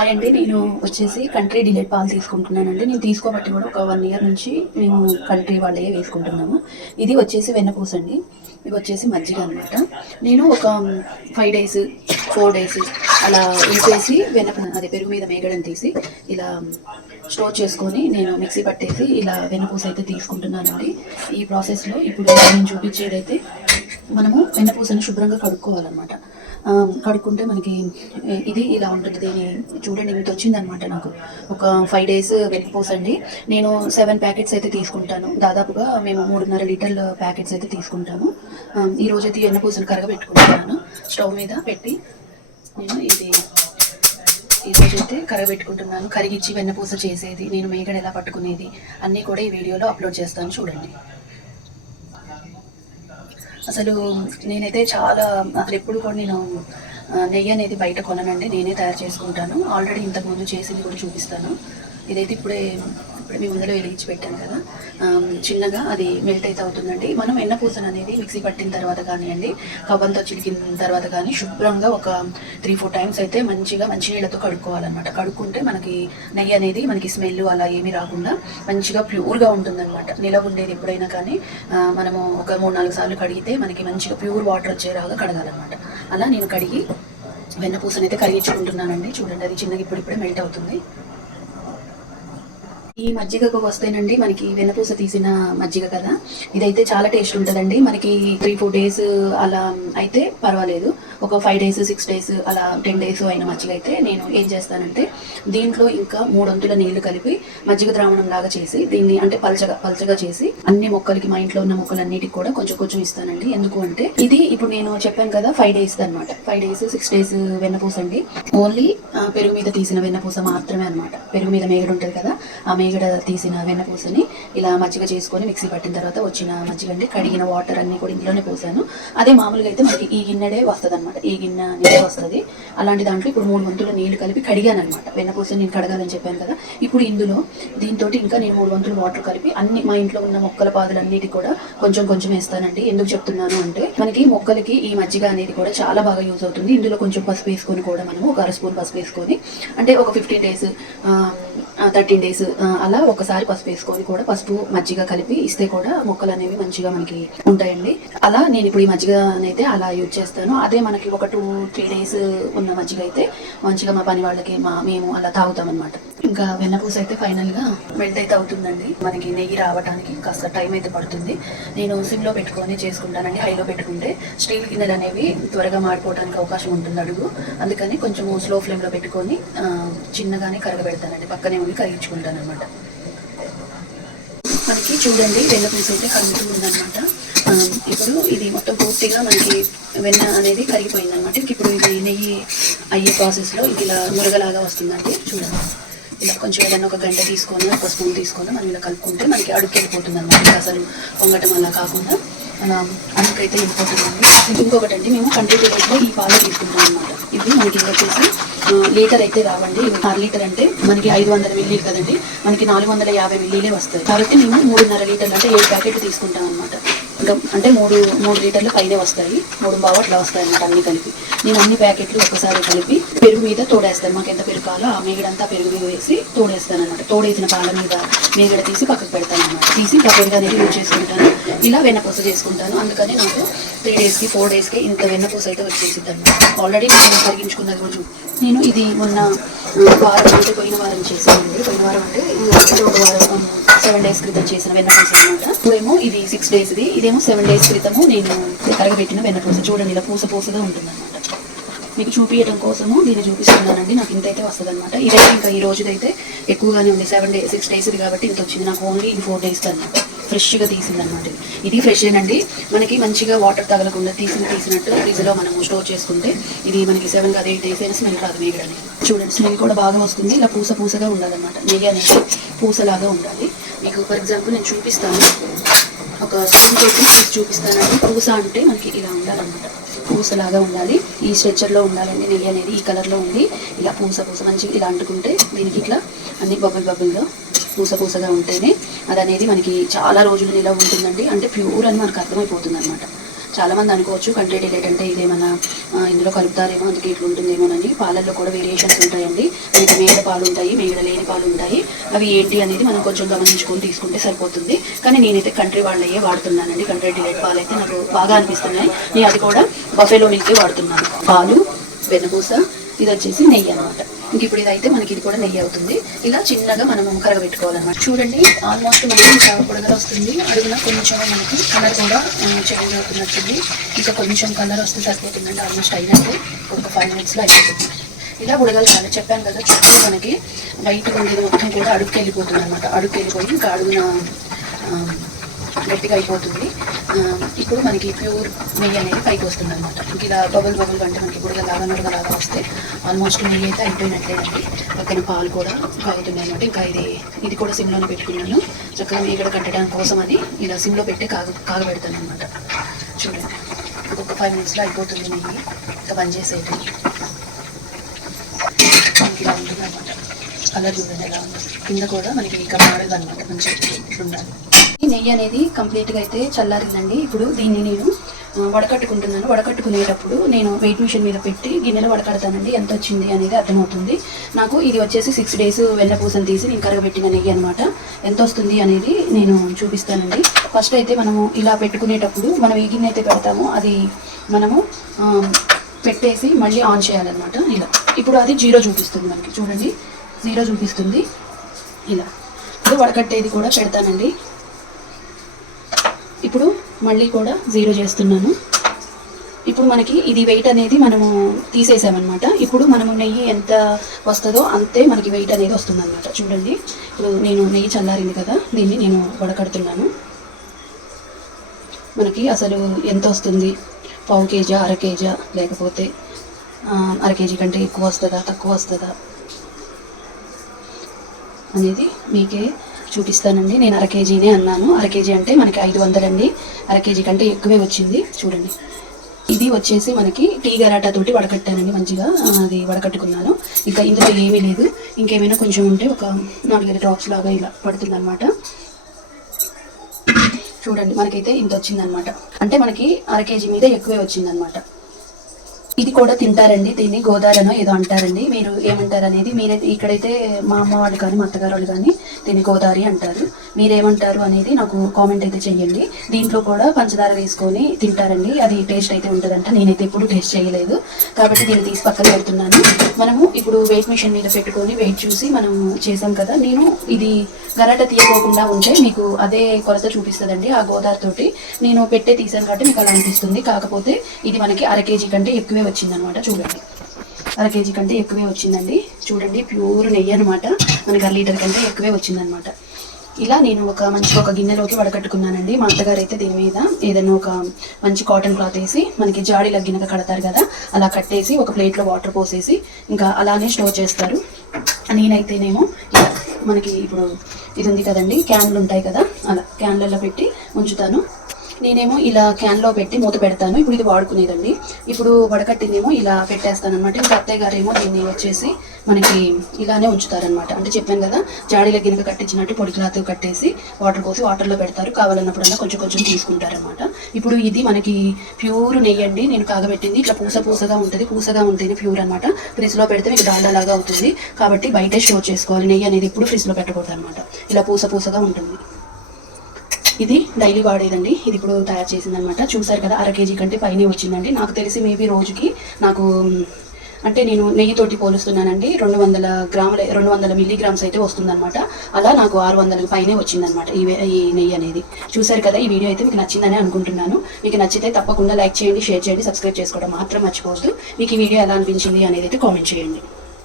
Hi అండి నేను వచ్చేసి కంట్రీ డిలేట్ పాలు తీసుకుంటున్నానండి. నేను తీసుకోబట్టి కూడా ఒక వన్ ఇయర్ నుంచి మేము కంట్రీ వాళ్ళే వేసుకుంటున్నాము. ఇది వచ్చేసి వెన్నపూస అండి. ఇది వచ్చేసి మజ్జిగ అనమాట నేను ఒక ఫైవ్ డేస్ ఫోర్ డేస్ అలా ఉంచేసి వెనప అదే పెరుగు మీద మేగడం తీసి ఇలా um, స్టోర్ చేసుకొని నేను మిక్సీ పట్టేసి ఇలా వెన్నపూస అయితే తీసుకుంటున్నానండి. ఈ ప్రాసెస్లో ఇప్పుడు నేను చూపించేదైతే మనము వెన్నపూసని శుభ్రంగా కడుక్కోవాలన్నమాట. కడుక్కుంటే మనకి ఇది ఇలా ఉంటుంది. దీని చూడండి ఇంత వచ్చిందనమాట నాకు. ఒక ఫైవ్ డేస్ వెన్నపూసండి నేను సెవెన్ ప్యాకెట్స్ అయితే తీసుకుంటాను. దాదాపుగా మేము మూడున్నర లీటర్ల ప్యాకెట్స్ అయితే తీసుకుంటాము. ఈరోజు ఈ రోజు అయితే వెన్నపూసను పెట్టుకుంటాను స్టవ్ మీద పెట్టి నేను ఇది ఈరోజు అయితే కరగబెట్టుకుంటున్నాను. కరిగిచ్చి వెన్నపూస చేసేది నేను మేకడ ఎలా పట్టుకునేది అన్నీ కూడా ఈ వీడియోలో అప్లోడ్ చేస్తాను. చూడండి. అసలు నేనైతే చాలా అసలు ఎప్పుడు కూడా నేను నెయ్యి అనేది బయట కొననండి. నేనే తయారు చేసుకుంటాను. ఆల్రెడీ ఇంతకుముందు చేసింది కూడా చూపిస్తాను. ఇదైతే ఇప్పుడే ఇప్పుడు మేము ముందర వెలిగించి పెట్టాం కదా. చిన్నగా అది మెల్ట్ అయితే అవుతుందండి. మనం ఎన్నపూసను అనేది మిక్సీ పట్టిన తర్వాత కానివ్వండి కవ్వంతో చిలికిన తర్వాత కానీ శుభ్రంగా ఒక త్రీ ఫోర్ టైమ్స్ అయితే మంచిగా మంచినీళ్ళతో కడుక్కోవాలన్నమాట. కడుక్కుంటే మనకి నెయ్యి అనేది మనకి స్మెల్ అలా ఏమీ రాకుండా మంచిగా ప్యూర్గా ఉంటుందన్నమాట. నిలవ ఉండేది ఎప్పుడైనా కానీ మనము ఒక మూడు నాలుగు సార్లు కడిగితే మనకి మంచిగా ప్యూర్ వాటర్ వచ్చేలాగా కడగాలన్నమాట. అలా నేను కడిగి వెన్నపూసనైతే అయితే కరిగించుకుంటున్నానండి. చూడండి అది చిన్నగా ఇప్పుడు ఇప్పుడే మెల్ట్ అవుతుంది. ఈ మజ్జిగకు వస్తేనండి మనకి వెన్నపూస తీసిన మజ్జిగ కదా. ఇదైతే చాలా టేస్ట్ ఉంటుందండి. మనకి త్రీ ఫోర్ డేస్ అలా అయితే పర్వాలేదు. ఒక ఫైవ్ డేస్ సిక్స్ డేస్ అలా టెన్ డేస్ అయిన మజ్జిగ అయితే నేను ఏం చేస్తానంటే దీంట్లో ఇంకా మూడొంతుల నీళ్ళు కలిపి మజ్జిగ ద్రావణం లాగా చేసి దీన్ని అంటే పల్చగా పల్చగా చేసి అన్ని మొక్కలకి మా ఇంట్లో ఉన్న మొక్కలన్నిటికి కూడా కొంచెం కొంచెం ఇస్తానండి. ఎందుకు అంటే ఇది ఇప్పుడు నేను చెప్పాను కదా ఫైవ్ డేస్ అనమాట ఫైవ్ డేస్ సిక్స్ డేస్ వెన్నపూస అండి. ఓన్లీ పెరుగు మీద తీసిన వెన్నపూస మాత్రమే అనమాట పెరుగు మీద మేగడ ఉంటుంది కదా ఆ మేగడ తీసిన వెన్నపూసని ఇలా మజ్జిగ చేసుకొని మిక్సీ పట్టిన తర్వాత వచ్చిన మజ్జిగ అండి. కడిగిన వాటర్ అన్ని కూడా ఇందులోనే పోసాను. అదే మామూలుగా అయితే మనకి ఈ గిన్నెడే వస్తుంది అనమాట ఈ గిన్నె నీళ్ళు వస్తుంది. అలాంటి దాంట్లో ఇప్పుడు మూడు వంతుల నీళ్ళు కలిపి కడిగాను అనమాట వెన్నపూస నేను కడగాలని చెప్పాను కదా. ఇప్పుడు ఇందులో దీంతో ఇంకా నేను మూడు వంతులు వాటర్ కలిపి అన్ని మా ఇంట్లో ఉన్న మొక్కల పాదులన్నిటి కూడా కొంచెం కొంచెం వేస్తానండి. ఎందుకు చెప్తున్నాను అంటే మనకి మొక్కలకి ఈ మజ్జిగ అనేది కూడా చాలా బాగా యూజ్ అవుతుంది. ఇందులో కొంచెం పసుపు వేసుకొని కూడా మనము ఒక అర స్పూన్ పసుపు వేసుకొని అంటే ఒక ఫిఫ్టీన్ డేస్ థర్టీన్ డేస్ అలా ఒకసారి పసుపు వేసుకొని కూడా పసుపు మజ్జిగ కలిపి ఇస్తే కూడా మొక్కలు అనేవి మంచిగా మనకి ఉంటాయండి. అలా నేను ఇప్పుడు ఈ మజ్జిగ అయితే అలా యూజ్ చేస్తాను. అదే మనకి ఒక టూ త్రీ డేస్ ఉన్న మజ్జిగ అయితే మంచిగా మా పని వాళ్ళకి మా మేము అలా తాగుతాం అనమాట ఇంకా వెన్నపూస అయితే ఫైనల్గా మెల్ట్ అయితే అవుతుందండి. మనకి నెయ్యి రావడానికి కాస్త టైం అయితే పడుతుంది. నేను సిమ్లో పెట్టుకొని చేసుకుంటానండి. హైలో పెట్టుకుంటే స్టీల్ గిన్నెలు అనేవి త్వరగా మాడిపోవడానికి అవకాశం ఉంటుంది అడుగు. అందుకని కొంచెం స్లో ఫ్లేమ్లో పెట్టుకొని చిన్నగానే కరగబెడతానండి. పక్కనే ఉండి కరిగించుకుంటాను అనమాట మనకి చూడండి వెన్నపూస అయితే కలుగుతూ ఉందన్నమాట ఇప్పుడు ఇది మొత్తం పూర్తిగా మనకి వెన్న అనేది కరిగిపోయింది అనమాట ఇప్పుడు ఇది నెయ్యి అయ్యే ప్రాసెస్లో ఇది ఇలా మురగలాగా వస్తుందండి. చూడండి. ఇలా కొంచెం ఏదైనా ఒక గంట తీసుకొని ఒక స్పూన్ తీసుకొని మనం ఇలా కలుపుకుంటే మనకి అడుగు వెళ్ళిపోతుంది అనమాట అసలు పొంగటం అలా కాకుండా అలా అడుగుకైతే వెళ్ళిపోతుందండి. ఇంకొకటి అండి మేము హండ్రెడ్ లీటర్లో ఈ పాలు తీసుకుంటాం అనమాట ఇది మనకి ఇది వచ్చేసి లీటర్ అయితే రావండి. ఇవి అర లీటర్ అంటే మనకి ఐదు వందల మిల్లీలు కదండి. మనకి నాలుగు వందల యాభై మిల్లీలే వస్తాయి. కాబట్టి మేము మూడున్నర లీటర్లు అంటే ఏడు ప్యాకెట్ తీసుకుంటాం అనమాట ఇంకా అంటే మూడు మూడు లీటర్లు పైనే వస్తాయి. మూడు బావ అట్లా వస్తాయి అన్నమాట అన్ని కలిపి. నేను అన్ని ప్యాకెట్లు ఒక్కసారి కలిపి పెరుగు మీద తోడేస్తాను. మాకు ఎంత పెరుగు కావాలో ఆ మేగడంతా పెరుగు మీద వేసి తోడేస్తాను అనమాట తోడేసిన పాల మీద మేగడ తీసి పక్కకు పెడతాను అనమాట తీసి ఇంకా పెరుగు అనేది యూజ్ చేసుకుంటాను. ఇలా వెన్నపూస చేసుకుంటాను. అందుకని నాకు త్రీ డేస్కి ఫోర్ డేస్కి ఇంత వెన్నపూస అయితే వచ్చేసింది అనమాట ఆల్రెడీ నేను కరిగించుకున్నది రోజు నేను ఇది మొన్న వారం అంటే పోయిన వారం చేసాను పోయిన వారం అంటే ఇది ఒక వారం సెవెన్ డేస్ క్రితం చేసిన వెన్నపూస అనమాట. ఇప్పుడేమో ఇది సిక్స్ డేస్ ఇది. ఇదేమో సెవెన్ డేస్ క్రితము నేను కరగబెట్టిన వెన్నపూస చూడండి ఇలా పూస పూసగా ఉంటుంది మీకు చూపించడం కోసము దీన్ని చూపిస్తున్నానండి. నాకు ఇంత అయితే వస్తుంది అనమాట ఇదైతే ఇంకా ఈ రోజుదైతే ఎక్కువగానే ఉంది. సెవెన్ డేస్ సిక్స్ డేస్ ఇది కాబట్టి ఇంత వచ్చింది నాకు ఓన్లీ ఇది ఫోర్ డేస్ అనమాట ఫ్రెష్గా తీసింది అనమాట ఇది. ఇది మనకి మంచిగా వాటర్ తగలకుండా తీసిన తీసినట్టు ఫ్రిడ్జ్లో మనము స్టోర్ చేసుకుంటే ఇది మనకి సెవెన్ కాదు ఎయిట్ డేస్ అయినా స్మెల్ రాదు మేగడ చూడండి స్మెల్ కూడా బాగా వస్తుంది. ఇలా పూస పూసగా ఉండాలన్నమాట. నెయ్యి అనేది పూసలాగా ఉండాలి. మీకు ఫర్ ఎగ్జాంపుల్ నేను చూపిస్తాను. ఒక స్పూన్ తోటి మీకు చూపిస్తానండి. పూస అంటే మనకి ఇలా ఉండాలన్నమాట. పూసలాగా ఉండాలి. ఈ స్ట్రెచ్చర్లో ఉండాలండి. నెయ్యి అనేది ఈ కలర్లో ఉంది. ఇలా పూస పూస మంచిగా ఇలా అంటుకుంటే దీనికి ఇట్లా అన్ని బబుల్ బబుల్గా పూస పూసగా ఉంటేనే అది అనేది మనకి చాలా రోజులు నిలవ ఉంటుందండి. అంటే ప్యూర్ అని మనకు అర్థమైపోతుంది అనమాట చాలా మంది అనుకోవచ్చు కంట్రీ డిలేట్ అంటే ఇదేమన్నా ఇందులో కలుపుతారేమో అందుకే ఇట్లా ఉంటుందేమోనని పాలల్లో కూడా వేరియేషన్స్ ఉంటాయండి. మీకు మేడ పాలు ఉంటాయి మేడ లేని పాలు ఉంటాయి అవి ఏంటి అనేది మనం కొంచెం గమనించుకొని తీసుకుంటే సరిపోతుంది. కానీ నేనైతే కంట్రీ వాళ్ళయ్యే వాడుతున్నానండి. కంట్రీ డిలేట్ పాలు అయితే నాకు బాగా అనిపిస్తున్నాయి. నేను అది కూడా బఫేలో మిల్కే వాడుతున్నాను. పాలు వెన్నపూస ఇది వచ్చేసి నెయ్యి అనమాట ఇంక ఇప్పుడు ఇదైతే మనకి ఇది కూడా నెయ్యి అవుతుంది ఇలా చిన్నగా మనం కరగబెట్టుకోవాలన్నమాట. చూడండి ఆల్మోస్ట్ మనకి ఇంకా బుడగలు వస్తుంది అడుగున కొంచెం మనకి కలర్ కూడా చేంజ్ అవుతున్నట్టుంది. ఇంకా కొంచెం కలర్ వస్తే సరిపోతుందండి ఆల్మోస్ట్ అయినట్టు. ఒక ఫైవ్ మినిట్స్లో అయిపోతుంది. ఇలా బుడగలు చాలా చెప్పాను కదా చుట్టూ మనకి బయట ఉండేది మొత్తం కూడా అడుగుకి వెళ్ళిపోతుంది అనమాట అడుగుకి వెళ్ళిపోయి ఇంకా అడుగున గట్టిగా అయిపోతుంది. ఇప్పుడు మనకి ప్యూర్ నెయ్యి అనేది పైకి వస్తుంది అనమాట ఇలా బబుల్ బబుల్ అంటే మనకి బుడగలాగా నురగలాగా వస్తే ఆల్మోస్ట్ నెయ్యి అయితే అయిపోయినట్లేనండి పక్కన పాలు కూడా కాగుతున్నాయి అనమాట ఇంకా ఇది ఇది కూడా సిమ్లోనే పెట్టుకున్నాను. చక్కగా ఇక్కడ కట్టడానికి కోసం అని ఇలా సిమ్లో పెట్టి కాగ కాగబెడతాను అనమాట చూడండి ఒక ఫైవ్ మినిట్స్లో అయిపోతుంది నెయ్యి. ఇంకా బంద్ చేసేది ఇలా ఉంటుంది అనమాట కలర్ చూడండి ఎలా ఉంది. కింద కూడా మనకి ఇంకా మాడదు అనమాట. మంచిగా ఉండాలి. ఈ నెయ్యి అనేది కంప్లీట్గా అయితే చల్లారిందండి. ఇప్పుడు దీన్ని నేను వడకట్టుకుంటున్నాను. వడకట్టుకునేటప్పుడు నేను వెయిట్ మిషన్ మీద పెట్టి గిన్నెలో వడకడతానండి. ఎంత వచ్చింది అనేది అర్థమవుతుంది. నాకు ఇది వచ్చేసి సిక్స్ డేస్ వెన్నపూసని తీసి నేను కరగబెట్టిన నెయ్యి అనమాట ఎంత వస్తుంది అనేది నేను చూపిస్తానండి. ఫస్ట్ అయితే మనము ఇలా పెట్టుకునేటప్పుడు మనం ఏ గిన్నె అయితే పెడతామో అది మనము పెట్టేసి మళ్ళీ ఆన్ చేయాలన్నమాట. ఇలా. ఇప్పుడు అది జీరో చూపిస్తుంది మనకి. చూడండి. జీరో చూపిస్తుంది. ఇలా. ఇప్పుడు వడకట్టేది కూడా పెడతానండి. ఇప్పుడు మళ్ళీ కూడా జీరో చేస్తున్నాను. ఇప్పుడు మనకి ఇది వెయిట్ అనేది మనము తీసేసామన్నమాట. ఇప్పుడు మనము నెయ్యి ఎంత వస్తుందో అంతే మనకి వెయిట్ అనేది వస్తుందన్నమాట. చూడండి. ఇప్పుడు నేను నెయ్యి చల్లారింది కదా దీన్ని నేను వడకడుతున్నాను. మనకి అసలు ఎంత వస్తుంది? పావు కేజా అర కేజా లేకపోతే అర కేజీ కంటే ఎక్కువ వస్తుందా తక్కువ వస్తుందా అనేది మీకే చూపిస్తానండి. నేను అర కేజీనే అన్నాను. అర కేజీ అంటే మనకి ఐదు వందలండి. అర కేజీ కంటే ఎక్కువే వచ్చింది. చూడండి. ఇది వచ్చేసి మనకి టీ గరాటా తోటి వడకట్టానండి. మంచిగా అది వడకట్టుకున్నాను. ఇంకా ఇందులో ఏమీ లేదు. ఇంకేమైనా కొంచెం ఉంటే ఒక నాలుగైదు డ్రాప్స్ లాగా ఇలా పడుతుంది చూడండి. మనకైతే ఇంత వచ్చిందనమాట అంటే మనకి అర కేజీ మీద ఎక్కువే వచ్చిందనమాట ఇది కూడా తింటారండి దీన్ని గోదారనో ఏదో అంటారండి. మీరు ఏమంటారు అనేది మీరైతే ఇక్కడైతే మా అమ్మ వాళ్ళు కానీ మా అత్తగారు వాళ్ళు కానీ దీన్ని గోదారి అంటారు. మీరేమంటారు అనేది నాకు కామెంట్ అయితే చెయ్యండి. దీంట్లో కూడా పంచదార వేసుకొని తింటారండి. అది టేస్ట్ అయితే ఉంటుందంట. నేనైతే ఎప్పుడు టేస్ట్ చేయలేదు. కాబట్టి దీన్ని తీసి పక్కన పెడుతున్నాను. మనము ఇప్పుడు వెయిట్ మిషన్ మీద పెట్టుకొని వెయిట్ చూసి మనం చేసాం కదా. నేను ఇది గరాట తీయకోకుండా ఉంటే మీకు అదే కొలత చూపిస్తుందండి ఆ గోదారితోటి నేను పెట్టే తీసాను కాబట్టి మీకు అలా అనిపిస్తుంది. కాకపోతే ఇది మనకి అర కేజీ కంటే ఎక్కువే వచ్చిందనమాట చూడండి. అర కేజీ కంటే ఎక్కువే వచ్చిందండి. చూడండి ప్యూర్ నెయ్యి అనమాట. మనకి అర లీటర్ కంటే ఎక్కువే వచ్చిందనమాట. ఇలా నేను ఒక మంచి ఒక గిన్నెలోకి వడకట్టుకున్నానండి. మా అత్తగారు అయితే దీని మీద ఏదైనా ఒక మంచి కాటన్ క్లాత్ వేసి మనకి జాడీ లగ్గినక కడతారు కదా అలా కట్టేసి ఒక ప్లేట్లో వాటర్ పోసేసి ఇంకా అలానే స్టోర్ చేస్తారు. నేనైతేనేమో ఇలా మనకి ఇప్పుడు ఇది ఉంది కదండి క్యాన్లు ఉంటాయి కదా అలా క్యాన్లలో పెట్టి ఉంచుతాను. నేనేమో ఇలా క్యాన్లో పెట్టి మూత పెడతాను. ఇప్పుడు ఇది వాడుకునేదండి. ఇప్పుడు వడకట్టినేమో ఇలా పెట్టేస్తాను అనమాట ఇంకా అత్తయ్య గారేమో దీన్ని వచ్చేసి మనకి ఇలానే ఉంచుతారనమాట అంటే చెప్పాను కదా జాడీల గిన్నె కట్టించినట్టు పొడి క్లాత్ కట్టేసి వాటర్ పోసి వాటర్లో పెడతారు. కావాలన్నప్పుడల్లా కొంచెం కొంచెం తీసుకుంటారనమాట ఇప్పుడు ఇది మనకి ప్యూర్ నెయ్యి అండి. నేను కాగబెట్టింది. ఇట్లా పూస పూసగా ఉంటుంది. పూసగా ఉంటుంది ప్యూర్ అనమాట ఫ్రిడ్జ్లో పెడితే మీకు డాల్డా లాగా అవుతుంది. కాబట్టి బయటే స్టోర్ చేసుకోవాలి. నెయ్యి అనేది ఎప్పుడు ఫ్రిడ్జ్లో పెట్టకూడదు అనమాట ఇలా పూస పూసగా ఉంటుంది. ఇది డైలీ వాడేదండి. ఇది ఇప్పుడు తయారు చేసింది అనమాట చూసారు కదా అర కేజీ కంటే పైనే వచ్చిందండి. నాకు తెలిసి మేబీ రోజుకి నాకు అంటే నేను నెయ్యితోటి పోలుస్తున్నానండి. రెండు వందల గ్రాముల రెండు వందల మిల్లీగ్రామ్స్ అయితే వస్తుందన్నమాట. అలా నాకు ఆరు వందల పైనే వచ్చిందనమాట ఈ ఈ నెయ్యి అనేది. చూసారు కదా ఈ వీడియో అయితే మీకు నచ్చిందని అనుకుంటున్నాను. మీకు నచ్చితే తప్పకుండా లైక్ చేయండి షేర్ చేయండి సబ్స్క్రైబ్ చేసుకోవడం మాత్రం మర్చిపోవద్దు. మీకు ఈ వీడియో ఎలా అనిపించింది అనేది అయితే కామెంట్ చేయండి.